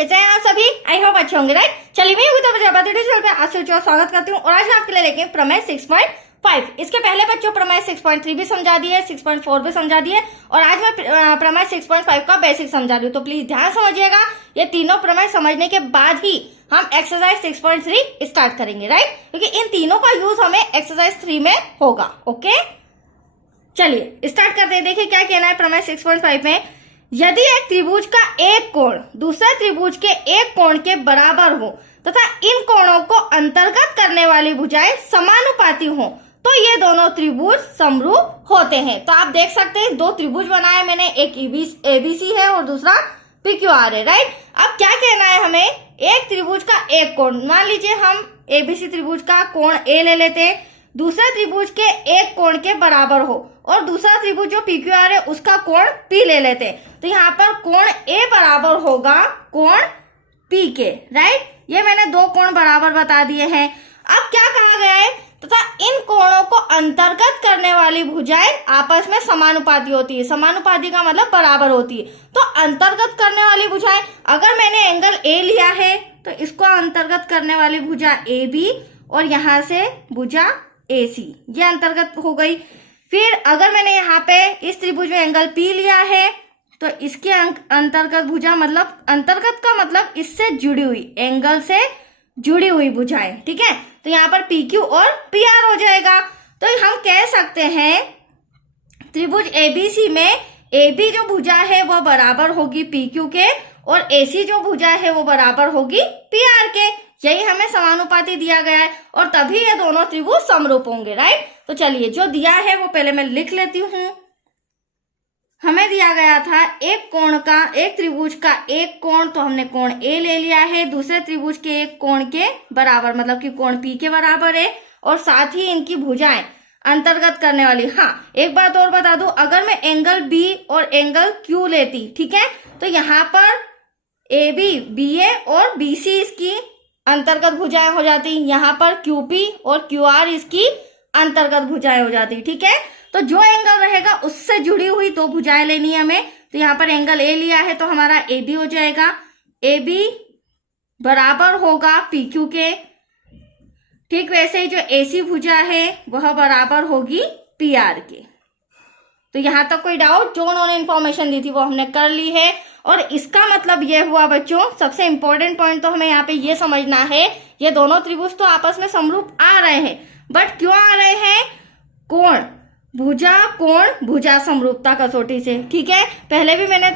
कैसे हैं आप सभी? आई होप अच्छे होंगे, राइट। चलिए मैं योगिता प्रजापति पे आज से स्वागत करती हूँ और आज मैं आपके लिए लेके प्रमेय 6.5। इसके पहले बच्चों प्रमेय 6.3 भी समझा दिए, 6.4 भी समझा दिए और आज मैं प्रमेय 6.5 का बेसिक समझा रही हूँ। तो प्लीज ध्यान समझिएगा, ये तीनों प्रमेय समझने के बाद ही हम एक्सरसाइज 6.3 स्टार्ट करेंगे, राइट, क्योंकि इन तीनों का यूज हमें एक्सरसाइज 3 में होगा। ओके, चलिए स्टार्ट करते हैं। देखिए क्या कहना है प्रमेय 6.5 में। यदि एक त्रिभुज का एक कोण दूसरे त्रिभुज के एक कोण के बराबर हो तथा इन कोणों को अंतर्गत करने वाली भुजाएं समानुपाती हो तो ये दोनों त्रिभुज समरूप होते हैं। तो आप देख सकते हैं दो त्रिभुज बनाए मैंने, एक एबीसी है और दूसरा पीक्यूआर है, राइट। अब क्या कहना है हमें, एक त्रिभुज का एक कोण, मान लीजिए हम एबीसी त्रिभुज का कोण ए ले लेते हैं, दूसरे त्रिभुज के एक कोण के बराबर हो और दूसरा त्रिभुज जो पीक्यूआर है उसका कोण पी ले लेते हैं। तो यहाँ पर कोण ए बराबर होगा कोण पी के, राइट। ये मैंने दो कोण बराबर बता दिए हैं। अब क्या कहा गया है, तथा इन कोणों को अंतर्गत करने वाली भुजाएं आपस में समानुपाती होती है। समानुपाती का मतलब बराबर होती है। तो अंतर्गत करने वाली भुजाएं, अगर मैंने एंगल ए लिया है तो इसको अंतर्गत करने वाली भुजा ए बी और यहाँ से भुजा ए सी, ये अंतर्गत हो गई। फिर अगर मैंने यहाँ पे इस त्रिभुज में एंगल पी लिया है तो इसके अंतर्गत भुजा, मतलब अंतर्गत का मतलब इससे जुड़ी हुई, एंगल से जुड़ी हुई भुजाएं, ठीक है। तो यहाँ पर पी क्यू और पी आर हो जाएगा। तो हम कह सकते हैं त्रिभुज एबीसी में ए बी जो भुजा है वो बराबर होगी पी क्यू के और एसी जो भुजा है वो बराबर होगी पी आर के। यही हमें समानुपाती दिया गया है और तभी ये दोनों त्रिभुज समरूप होंगे, राइट। तो चलिए जो दिया है वो पहले मैं लिख लेती हूँ। हमें दिया गया था एक कोण का, एक त्रिभुज का एक कोण, तो हमने कोण ए ले लिया है, दूसरे त्रिभुज के एक कोण के बराबर, मतलब कि कोण पी के बराबर है और साथ ही इनकी भुजाएं अंतर्गत करने वाली। हाँ, एक बात और बता दूं, अगर मैं एंगल बी और एंगल क्यू लेती, ठीक है, तो यहाँ पर ए बी बी ए और बी सी इसकी अंतर्गत भुजाएं हो जाती, यहाँ पर क्यूपी और क्यूआर इसकी अंतर्गत भुजाएं हो जाती, ठीक है। तो जो एंगल रहेगा उससे जुड़ी हुई दो भुजाएं लेनी है हमें। तो यहाँ पर एंगल ए लिया है तो हमारा ए बी हो जाएगा, ए बी बराबर होगा पी क्यू के। ठीक वैसे ही जो एसी भुजा है वह बराबर होगी पी आर के। तो यहाँ तक कोई डाउट, जो उन्होंने इन्फॉर्मेशन दी थी वो हमने कर ली है। और इसका मतलब ये हुआ बच्चों, सबसे इंपॉर्टेंट पॉइंट तो हमें यहाँ पे ये समझना है, ये दोनों त्रिभुज तो आपस में समरूप आ रहे हैं, बट क्यों आ रहे हैं, कोण भुजा समरूपता कसौटी से, ठीक है। पहले भी मैंने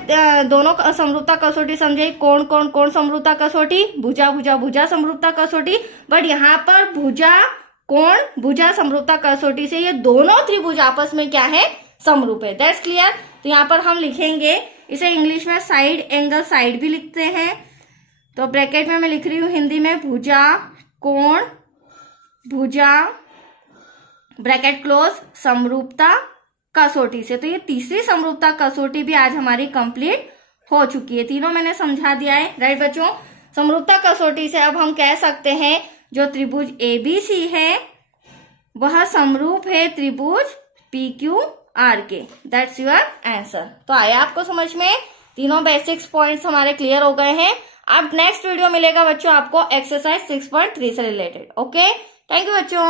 दोनों समरूपता कसौटी समझाई, कोण समरूपता कसौटी, भुजा समरूपता कसौटी, बट यहाँ पर भुजा समरूपता कसौटी से ये दोनों त्रिभुज आपस में क्या है, समरूप है। That's clear. तो यहाँ पर हम लिखेंगे इसे इंग्लिश में साइड एंगल साइड भी लिखते हैं। तो ब्रैकेट में मैं लिख रही हूँ हिंदी में भुजा ब्रैकेट क्लोज समरूपता कसौटी से। तो ये तीसरी समरूपता कसौटी भी आज हमारी कंप्लीट हो चुकी है। तीनों मैंने समझा दिया है, राइट बच्चों। समरूपता कसौटी से अब हम कह सकते हैं जो त्रिभुज एबीसी है वह समरूप है त्रिभुज पी क्यू आर के। That's your answer. तो आया आपको समझ में, तीनों बेसिक्स पॉइंट्स हमारे क्लियर हो गए हैं। अब नेक्स्ट वीडियो मिलेगा बच्चों आपको एक्सरसाइज 6.3 से रिलेटेड। ओके, थैंक यू बच्चों।